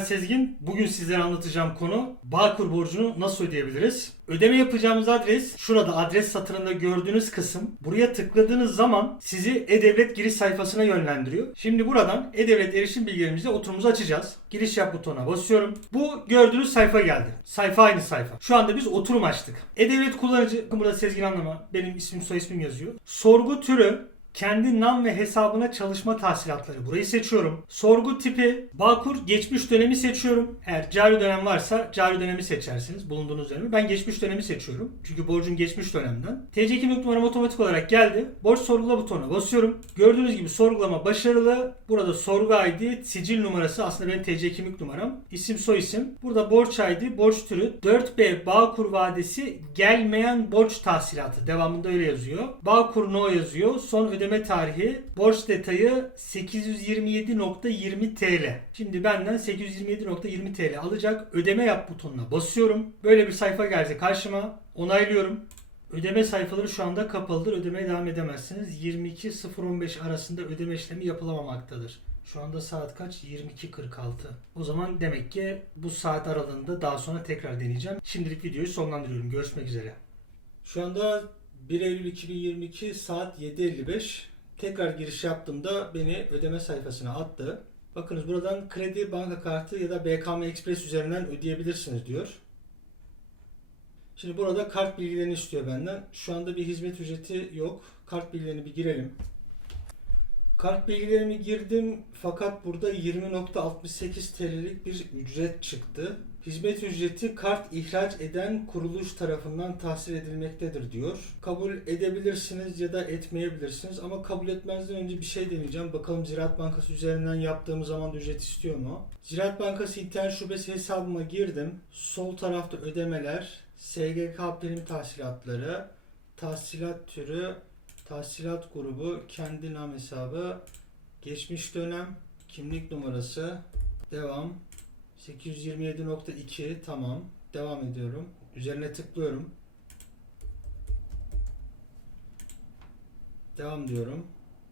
Sezgin. Bugün sizlere anlatacağım konu Bağkur borcunu nasıl ödeyebiliriz? Ödeme yapacağımız adres şurada adres satırında gördüğünüz kısım. Buraya tıkladığınız zaman sizi E-Devlet giriş sayfasına yönlendiriyor. Şimdi buradan E-Devlet erişim bilgilerimizle oturumuzu açacağız. Giriş yap butonuna basıyorum. Bu gördüğünüz sayfa geldi. Sayfa aynı sayfa. Şu anda biz oturum açtık. E-Devlet kullanıcı, burada Sezgin anlama benim ismim soy ismim yazıyor. Sorgu türü kendi nam ve hesabına çalışma tahsilatları. Burayı seçiyorum. Sorgu tipi Bağkur geçmiş dönemi seçiyorum. Eğer cari dönem varsa cari dönemi seçersiniz. Bulunduğunuz dönemi. Ben geçmiş dönemi seçiyorum. Çünkü borcum geçmiş dönemden. TC kimlik numaram otomatik olarak geldi. Borç sorgula butonuna basıyorum. Gördüğünüz gibi sorgulama başarılı. Burada sorgu ID, sicil numarası aslında benim TC kimlik numaram. İsim soy isim. Burada borç ID, borç türü 4B Bağkur vadesi gelmeyen borç tahsilatı. Devamında öyle yazıyor. Bağkur no yazıyor. Son ödeme tarihi borç detayı 827.20 TL. Şimdi benden 827.20 TL alacak. Ödeme yap butonuna basıyorum. Böyle bir sayfa geldi karşıma. Onaylıyorum. Ödeme sayfaları şu anda kapalıdır. Ödemeye devam edemezsiniz. 22.015 arasında ödeme işlemi yapılamamaktadır. Şu anda saat kaç? 22.46. O zaman demek ki bu saat aralığında daha sonra tekrar deneyeceğim. Şimdilik videoyu sonlandırıyorum. Görüşmek üzere. Şu anda 1 Eylül 2022 saat 7.55. Tekrar giriş yaptığımda beni ödeme sayfasına attı. Bakınız buradan kredi, banka kartı ya da BKM Express üzerinden ödeyebilirsiniz diyor. Şimdi burada kart bilgilerini istiyor benden. Şu anda bir hizmet ücreti yok. Kart bilgilerini bir girelim. Kart bilgilerimi girdim fakat burada 20.68 TL'lik bir ücret çıktı. Hizmet ücreti kart ihraç eden kuruluş tarafından tahsil edilmektedir diyor. Kabul edebilirsiniz ya da etmeyebilirsiniz ama kabul etmezden önce bir şey deneyeceğim. Bakalım Ziraat Bankası üzerinden yaptığım zaman ücret istiyor mu? Ziraat Bankası internet şubesi hesabıma girdim. Sol tarafta ödemeler, SGK prim tahsilatları, tahsilat türü, tahsilat grubu, kendi nam hesabı, geçmiş dönem, kimlik numarası, devam, 827.2 tamam. Devam ediyorum. Üzerine tıklıyorum. Devam diyorum.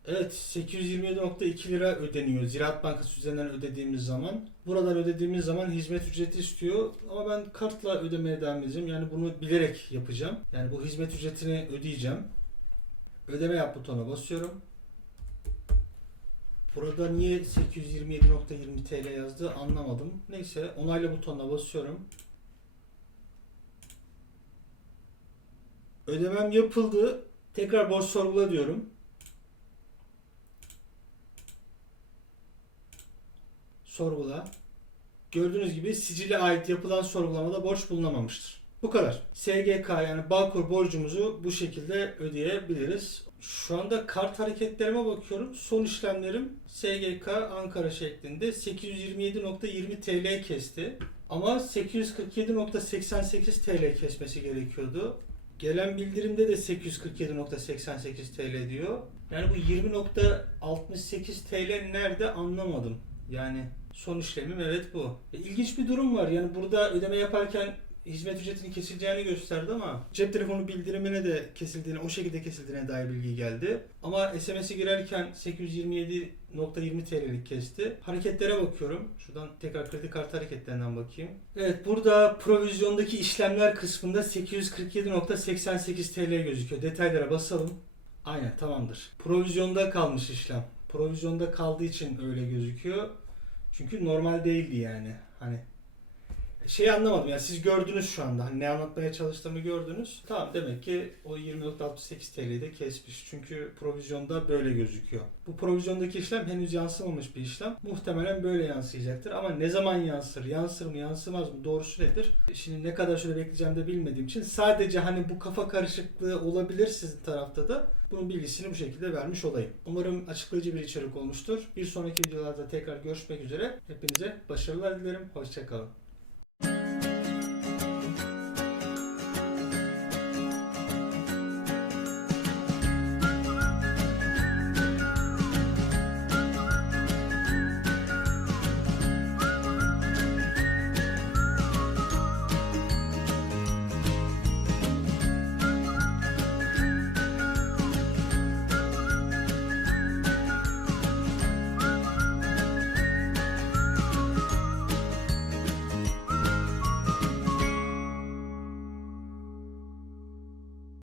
Evet 827.2 lira ödeniyor. Ziraat Bankası üzerinden ödediğimiz zaman. Buradan ödediğimiz zaman hizmet ücreti istiyor. Ama ben kartla ödemeye devam edeceğim. Yani bunu bilerek yapacağım. Yani bu hizmet ücretini ödeyeceğim. Ödeme yap butonuna basıyorum. Burada niye 827.20 TL yazdı anlamadım. Neyse onayla butonuna basıyorum. Ödemem yapıldı. Tekrar borç sorgula diyorum. Sorgula. Gördüğünüz gibi sicile ait yapılan sorgulamada borç bulunamamıştır. Bu kadar. SGK yani Bağkur borcumuzu bu şekilde ödeyebiliriz. Şu anda kart hareketlerime bakıyorum. Son işlemlerim SGK Ankara şeklinde 827.20 TL kesti. Ama 847.88 TL kesmesi gerekiyordu. Gelen bildirimde de 847.88 TL diyor. Yani bu 20.68 TL nerede anlamadım. Yani son işlemim evet bu. E, İlginç bir durum var. Yani burada ödeme yaparken hizmet ücretinin kesileceğini gösterdi ama cep telefonu bildirimine de kesildiğine, o şekilde kesildiğine dair bilgi geldi. Ama SMS'e girerken 827.20 TL'lik kesti. Hareketlere bakıyorum. Şuradan tekrar kredi kartı hareketlerinden bakayım. Evet burada provizyondaki işlemler kısmında 847.88 TL gözüküyor. Detaylara basalım. Aynen tamamdır. Provizyonda kalmış işlem. Provizyonda kaldığı için öyle gözüküyor. Çünkü normal değildi yani. Hani şey anlamadım ya siz gördünüz şu anda hani ne anlatmaya çalıştığımı gördünüz. Tamam demek ki o 20.68 TL'yi de kesmiş. Çünkü provizyonda böyle gözüküyor. Bu provizyondaki işlem henüz yansımamış bir işlem. Muhtemelen böyle yansıyacaktır ama ne zaman yansır, yansır mı, yansımaz mı doğrusu nedir? Şimdi ne kadar süre bekleyeceğim de bilmediğim için sadece hani bu kafa karışıklığı olabilir sizin tarafta da bunun bilgisini bu şekilde vermiş olayım. Umarım açıklayıcı bir içerik olmuştur. Bir sonraki videolarda tekrar görüşmek üzere. Hepinize başarılar dilerim. Hoşçakalın.